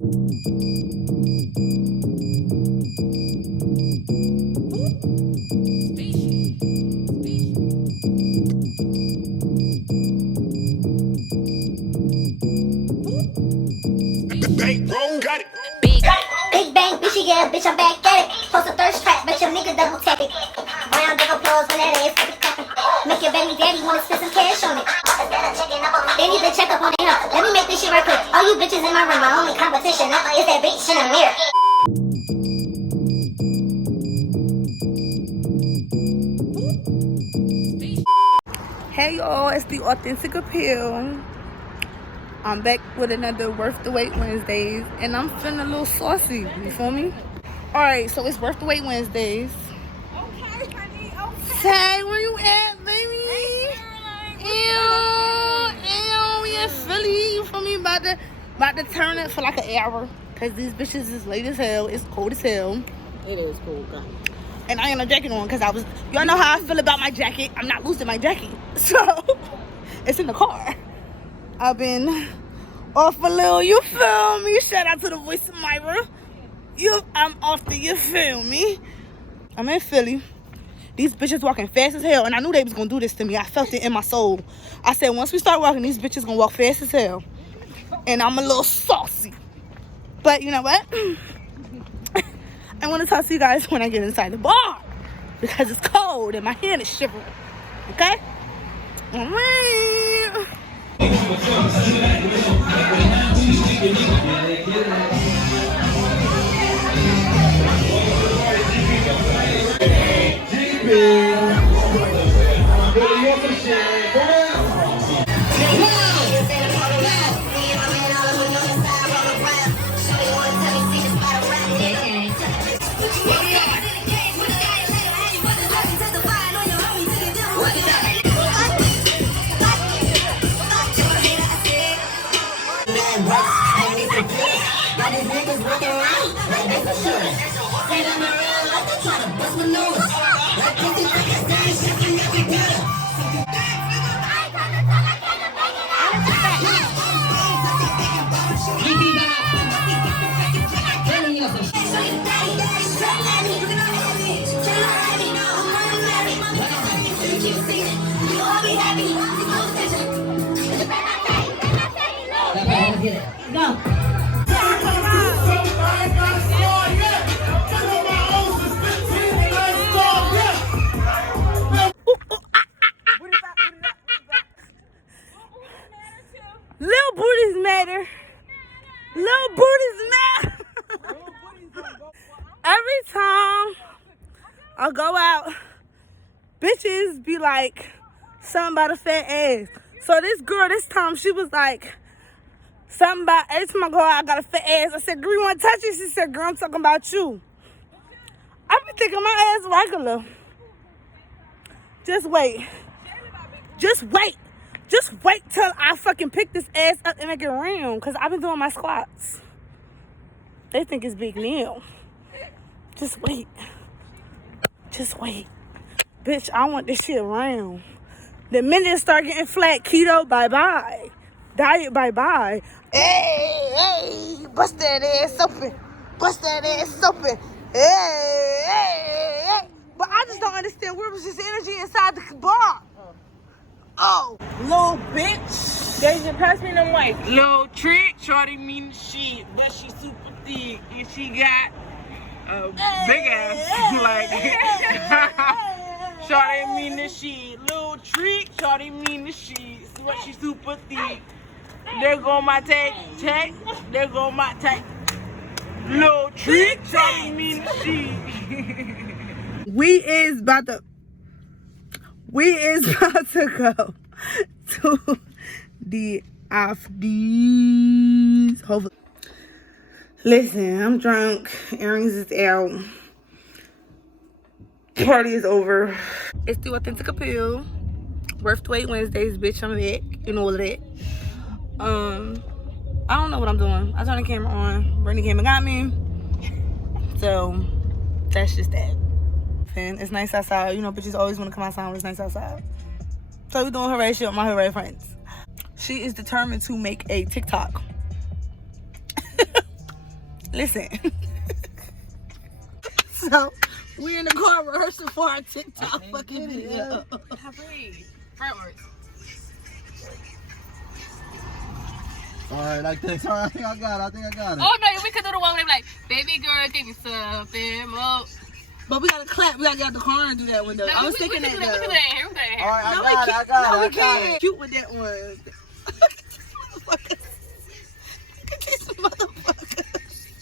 Big bang, bitchy, yeah, bitch, I'm back at it. Post a thirst trap, bet your nigga double tap it. Round of applause when that ass get clapping. Make your baby daddy wanna spend some cash on it. They need to check up on it, huh? Let me make this shit right quick. All you bitches in my room, my only competition is that bitch in the mirror. Hey y'all, it's the Authentic Appeal. I'm back with another Worth the Wait Wednesdays, and I'm feeling a little saucy, you feel me? Alright, so it's Worth the Wait Wednesdays. Okay, honey, okay. Say, where you at, baby? Ew, we in Philly, you feel me? About to turn it for like an hour, cause these bitches is late as hell, it's cold as hell. It is cool, guys. And I ain't no jacket on, cause y'all know how I feel about my jacket. I'm not losing my jacket, so it's in the car. I've been off a little, you feel me? Shout out to the voice of Myra. I'm off the, you feel me? I'm in Philly. These bitches walking fast as hell, and I knew they was gonna do this to me. I felt it in my soul. I said, once we start walking, these bitches gonna walk fast as hell. And I'm a little saucy. But you know what? I want to talk to you guys when I get inside the bar, because it's cold and my hand is shivering. Okay? All right. Go. Little booties matter. Little booties matter. Every time I go out, bitches be like, something about a fat ass. So this girl, this time, she was like, something about, every time I go out, I got a fat ass. I said, girl, you want to touch it? She said, girl, I'm talking about you. I be thinking my ass regular. Just wait. Just wait. Just wait till I fucking pick this ass up and make it round, because I've been doing my squats. They think it's Big Neil. Just wait. Just wait. Bitch, I want this shit round. The minute it start getting flat, keto, bye-bye. Diet, bye-bye. Hey, bust that ass open. Bust that ass open. Hey. But I just don't understand, where was this energy inside the bar? Oh, little bitch. Deja, pass me the mic. Little trick, shorty mean shit, but she super thick and she got a big ass. Like, shorty mean the shit. Little trick, shorty mean the shit, but she super thick. There go my tag. There go my tag. Little trick, shorty mean the shit. We is about to go to the afdies. Hopefully. Listen, I'm drunk. Earrings is out. Party is over. It's the Authentic Appeal. Worth the Wait Wednesdays, bitch. I'm back. You know all of that. I don't know what I'm doing. I turned the camera on. Brittany came and got me. So that's just that. And it's nice outside. You know, bitches always want to come outside when it's nice outside. So we doing hooray shit with my hooray friends. She is determined to make a TikTok. Listen. So, we're in the car rehearsing for our TikTok fucking video. Frontwards. Alright, like this. Alright, I think I got it. Oh no, we could do the one where they be like, baby girl, give me something more. But we gotta clap. We gotta get out the car and do that one though. I was thinking that We could do though. that here. We could do that here. Alright, I No, got it. we I got it. cute with that one. Look at this motherfucker.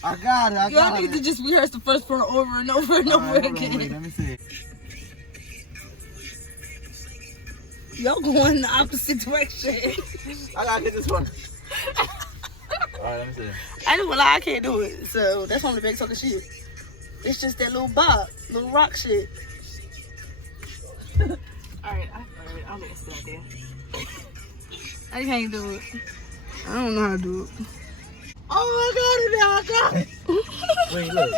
I got it. Y'all need to just rehearse the first part over and over and over again. Wait, let me see. Y'all going in the opposite direction. I gotta get this one. Alright, let me see. I ain't gonna lie, I can't do it. So that's on the big talking shit. It's just that little bop, little rock shit. Alright, I'll make a sit out there. I can't do it. I don't know how to do it. Oh, I got it now. I got it. Wait, look.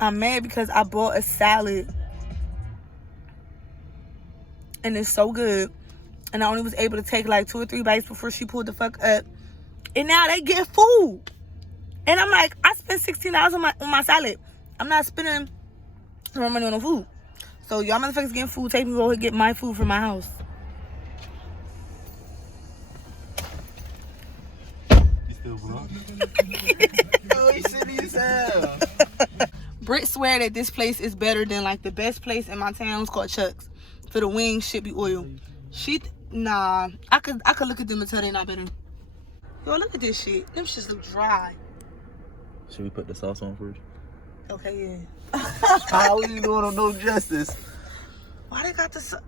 I'm mad because I bought a salad. And it's so good. And I only was able to take like 2 or 3 bites before she pulled the fuck up. And now they get food. And I'm like, I spent $16 on my salad. I'm not spending my money on no food. So y'all motherfuckers getting food. Take me go and get my food from my house. You still vlog? Oh, you silly as hell. Britt swear that this place is better than like the best place in my town. It's called Chuck's. For the wings, shit be oil. Nah. I could look at them and tell they not better. Yo, look at this shit. Them shits look dry. Should we put the sauce on first? Okay, yeah. How you doing on no justice? Why they got the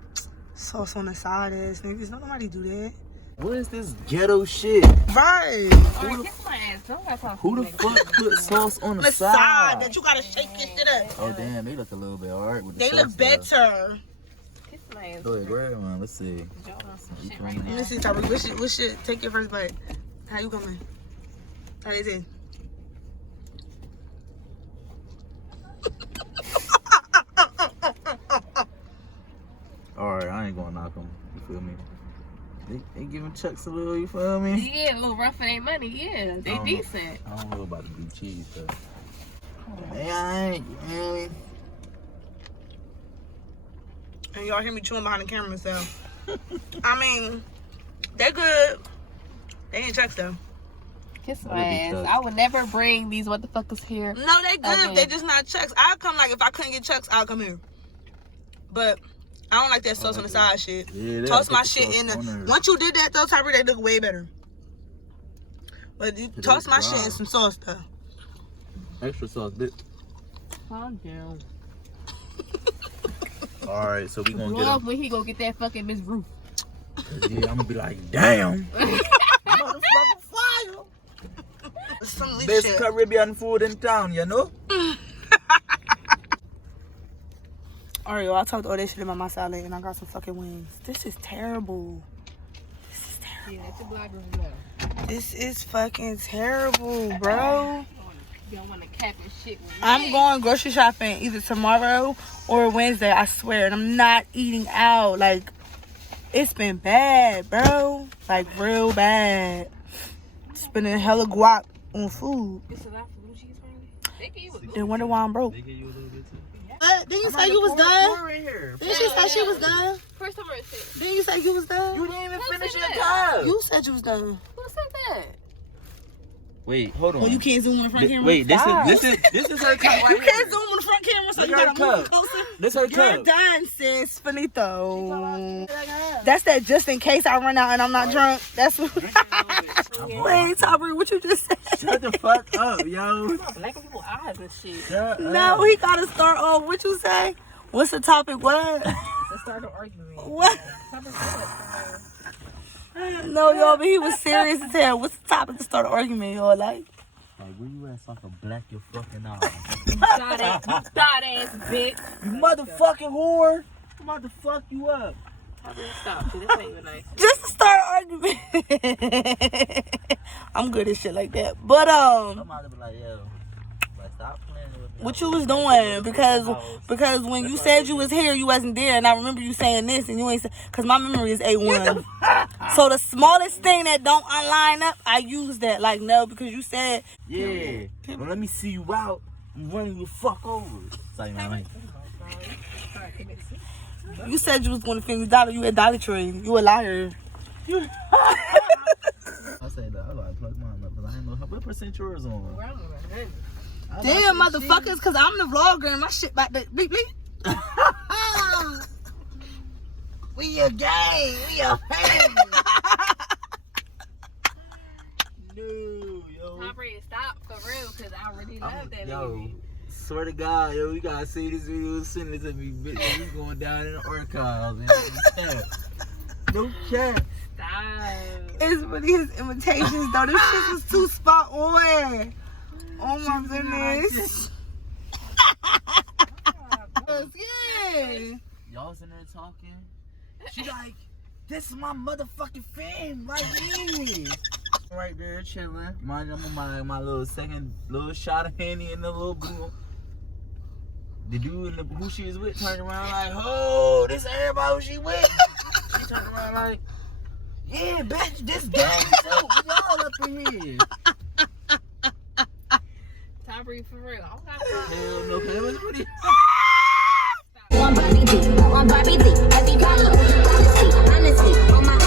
sauce on the side, ass niggas? Don't nobody do that. What is this ghetto shit? Right. Alright, kiss my ass. Don't gotta talk Who to the me. fuck put sauce on the The side? side that you gotta shake this shit up. Oh damn, they look a little bit alright with the They sauce. look better. Kiss my ass. Go ahead, grab one. Let's see. Y'all want some You shit can- right Let now. me see, Tyreek. What shit? Take your first bite. How you coming? How they did? Alright, I ain't gonna knock them. You feel me? They giving Chucks a little, you feel me? Yeah, a little rough for their money. Yeah, they Uh-huh. decent. I don't know about the blue cheese though. Hey, I ain't, you feel me? And y'all hear me chewing behind the camera, so. I mean, they're good. They ain't Chuck's though. Kiss That'd my be ass. tough. I would never bring these motherfuckers here. No, they good. Okay. They just not Chuck's. I'll come like if I couldn't get Chuck's, I'll come here. But I don't like that sauce on the side shit. Yeah, they Toss gotta my put the shit sauce in on the. there. Once you did that though, Tyreek, they look way better. But you They toss my dry. shit in some sauce though. Extra sauce, bitch. Calm down. Alright, so we gonna get Love them. when he go get that fucking Miss Ruth. Yeah, I'm gonna be like, damn. Motherfucking fire. Some leaf Best shit. Caribbean food in town, you know? Alright, y'all, I talked all that shit about my salad and I got some fucking wings. This is terrible. This is terrible. Yeah, that's your black girl well. This is fucking terrible, bro. You don't want to cap and shit with me. I'm going grocery shopping either tomorrow or Wednesday, I swear. And I'm not eating out. Like, it's been bad, bro. Like, real bad. Spending hella guap on food. It's a lot for blue cheese, Randy. They give you a blue And wonder why I'm broke. They give you a little bit too. Didn't you say you was done? Pour in here. Didn't she say she was done? First time I said. Didn't you say you was done? You didn't even Who finish said your that? cup. You said you was done. Who said that? Wait, hold on. Well, you can't zoom on the front camera. Wait, this Stop. is her cup right You here. can't zoom on the front camera, so Look you at gotta her move cup. closer. This her You're cup. done, sis. Finito. That's that just in case I run out and I'm not drunk. That's what. Wait, Aubrey, what you just said? Shut the fuck up, yo. Black people eyes and shit. Shut No, up. he gotta start off. What you say? What's the topic? What? Let's start an argument. What? No, y'all, but he was serious as hell. What's the topic to start an argument, y'all? Like, Where you at so I can black your fucking eyes? Thought ass bitch. You motherfucking whore. I'm about to fuck you up. Stop. See, this ain't even nice. just to start an argument. I'm good at shit like that. But, I'm about to be like, yo. Like, stop playing with me. What you was doing? Because when you said you was here, you wasn't there, and I remember you saying this, and you ain't say, because my memory is A1. So the smallest thing that don't line up, I use that. Like, no, because you said. Yeah. Well, let me see you out. I'm running you the fuck over. It's like, man, You said you was going to finish Dollar. You at Dollar Tree. You a liar. I said that. I gotta plug mine up because I didn't know what percent yours on. Damn, motherfuckers, because I'm the vlogger and my shit about to bleep bleep. We a gang. We a family. No, yo. Aubrey, stop for real, because I really love that Yo, movie. swear to God, yo, you gotta see this video, send it to me, bitch. We going down in the archives. No cap. Stop. It's really his imitations, though. This shit was too spot on. Oh, my goodness. Yeah. Y'all sitting there talking. She like, this is my motherfucking fam right here. Right there chilling. Mind you, I'm on my little second little shot of Henny in the little blue. The dude in who she was with turned around like, oh, this everybody who she with. She turned around like, yeah, bitch, this gang too. We all up in here. Aubrey, for real. I'm not Hell no, cause it was pretty. On Barbie D, everybody, honestly, on my